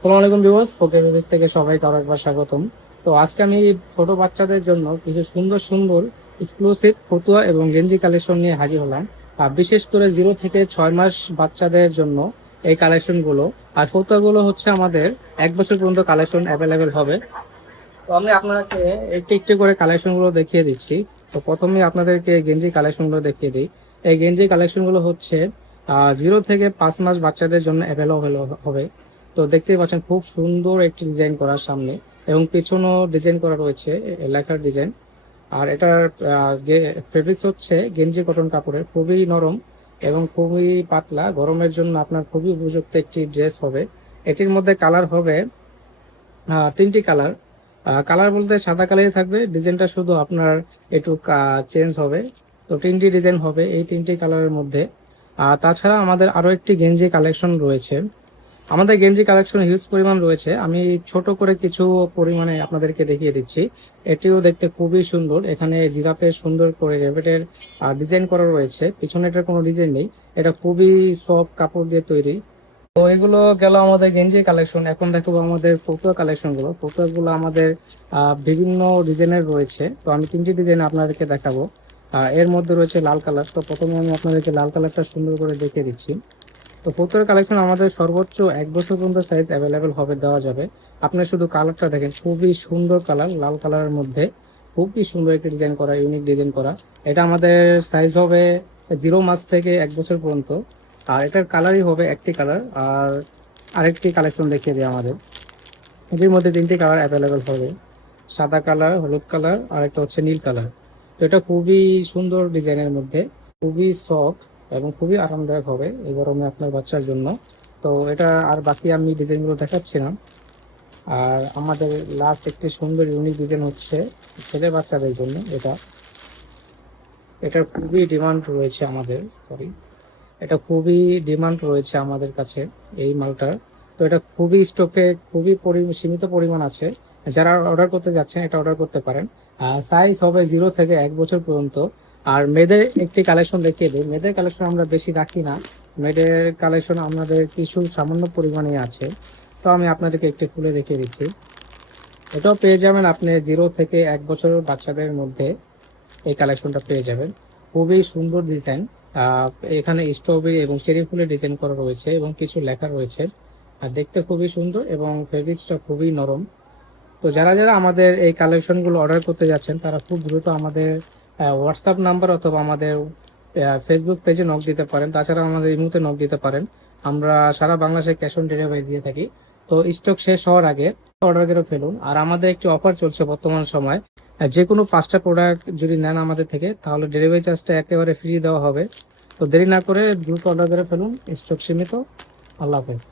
আসসালামু আলাইকুম viewers, okay viewers থেকে সবাইকে আরো একবার স্বাগতম। তো আজকে আমি ছোট বাচ্চাদের জন্য কিছু সুন্দর সুন্দর এক্সক্লুসিভ ফতুয়া এবং গেঞ্জি কালেকশন নিয়ে হাজির হলাম। আর বিশেষ করে 0 থেকে 6 মাস বাচ্চাদের জন্য এই কালেকশন গুলো। আর ফতুয়া গুলো হচ্ছে আমাদের 1 বছর পর্যন্ত কালেকশন অ্যাভেলেবেল হবে। তো আমি আপনাকে একটু একটু করে কালেকশন গুলো দেখিয়ে দিচ্ছি। তো প্রথমে আপনাদেরকে গেঞ্জি কালেকশন গুলো দেখিয়ে দিই। এই গেঞ্জি কালেকশন গুলো হচ্ছে 0 থেকে 5 মাস বাচ্চাদের জন্য অ্যাভেলেবেল হবে। তো দেখতেই পাচ্ছেন খুব সুন্দর একটি ডিজাইন করা সামনে, এবং পিছনেও ডিজাইন করা রয়েছে লেখার ডিজাইন। আর এটার ফেব্রিক্স হচ্ছে গেঞ্জি কটন কাপড়ের, খুবই নরম এবং খুবই পাতলা। গরমের জন্য আপনার খুবই উপযুক্ত একটি ড্রেস হবে। এটির মধ্যে কালার হবে 3টি কালার। কালার বলতে সাদা কালারই থাকবে, ডিজাইনটা শুধু আপনার একটু চেঞ্জ হবে। তো 3টি ডিজাইন হবে এই 3টি কালারের মধ্যে। তাছাড়া আমাদের আরো একটি গেঞ্জি কালেকশন রয়েছে। আমাদের গেঞ্জি কালেকশন হিউজ পরিমাণ রয়েছে, আমি ছোট করে কিছু পরিমাণে আপনাদেরকে দেখিয়ে দিচ্ছি। এটিও দেখতে খুবই সুন্দর, এখানে জিরাফের সুন্দর করে রেবেটের ডিজাইন করা রয়েছে। পিছনে এটার কোনো ডিজাইন নেই, এটা খুবই সফট কাপড় দিয়ে তৈরি। তো এগুলো গেল আমাদের গেঞ্জি কালেকশন। এখন দেখো আমাদের ফতুয়া কালেকশন গুলো। ফতুয়া গুলো আমাদের বিভিন্ন ডিজাইনের রয়েছে। তো আমি 3টি ডিজাইন আপনাদেরকে দেখাবো। এর মধ্যে রয়েছে লাল কালার। তো প্রথমে আমি আপনাদেরকে লাল কালারটা সুন্দর করে দেখিয়ে দিচ্ছি। তো ফতুয়ার কালেকশন আমাদের সর্বোচ্চ 1 বছর পর্যন্ত সাইজ অ্যাভেলেবেল হবে, দেওয়া যাবে। আপনি শুধু কালারটা দেখেন, খুবই সুন্দর কালার, লাল কালারের মধ্যে খুবই সুন্দর একটি ডিজাইন করা, ইউনিক ডিজাইন করা। এটা আমাদের সাইজ হবে 0 মাস থেকে 1 বছর পর্যন্ত। আর এটার কালারই হবে একটি কালার। আর আরেকটি কালেকশন দেখিয়ে দিই আমাদের। এটির মধ্যে 3টি কালার অ্যাভেলেবেল হবে, সাদা কালার, হলুদ কালার, আর একটা হচ্ছে নীল কালার। তো এটা খুবই সুন্দর ডিজাইনের মধ্যে, খুবই সফট এবং খুবই আরামদায়ক হবে এই গরমে আপনার বাচ্চার জন্য। তো এটা আর বাকি আমি ডিজাইনগুলো দেখাচ্ছি না। আর আমাদের লাস্ট একটি সুন্দর ইউনিক ডিজাইন হচ্ছে ছেলে বাচ্চাদের জন্য। এটার খুবই ডিমান্ড রয়েছে আমাদের, সরি, এটা খুবই ডিমান্ড রয়েছে আমাদের কাছে এই মালটার। তো এটা খুবই স্টকে খুবই সীমিত পরিমাণ আছে। যারা অর্ডার করতে যাচ্ছেন এটা অর্ডার করতে পারেন। সাইজ হবে 0 থেকে 1 বছর পর্যন্ত। আর মেয়েদের একটি কালেকশন দেখিয়ে দিই। মেয়েদের কালেকশন আমরা বেশি রাখি না, মেয়েদের কালেকশন আমাদের কিছু সামান্য পরিমাণে আছে। তো আমি আপনাদেরকে একটু খুলে দেখিয়ে দিচ্ছি। এটাও পেয়ে যাবেন আপনি 0 থেকে 1 বছর বাচ্চাদের মধ্যে, এই কালেকশনটা পেয়ে যাবেন। খুবই সুন্দর ডিজাইন। এখানে স্ট্রবেরি এবং চেরি ফুলের ডিজাইন করা রয়েছে এবং কিছু লেখা রয়েছে। আর দেখতে খুবই সুন্দর এবং ফেব্রিক্সটা খুবই নরম। তো যারা যারা আমাদের এই কালেকশনগুলো অর্ডার করতে যাচ্ছেন তারা খুব দ্রুত আমাদের হোয়াটসঅ্যাপ নাম্বার অথবা আমাদের ফেসবুক পেজে নক দিতে পারেন। তাছাড়া আমাদের ইমোতে নক দিতে পারেন। আমরা সারা বাংলাদেশে ক্যাশ অন ডেলিভারি দিয়ে থাকি। তো স্টক শেষ হওয়ার আগে অর্ডার করে ফেলুন। আর আমাদের একটি অফার চলছে বর্তমান সময়, যে কোনো 5টা প্রোডাক্ট যদি নেন আমাদের থেকে তাহলে ডেলিভারি চার্জটা একেবারে ফ্রি দেওয়া হবে। তো দেরি না করে দ্রুত অর্ডার করে ফেলুন, স্টক সীমিত। আল্লাহ হাফেজ।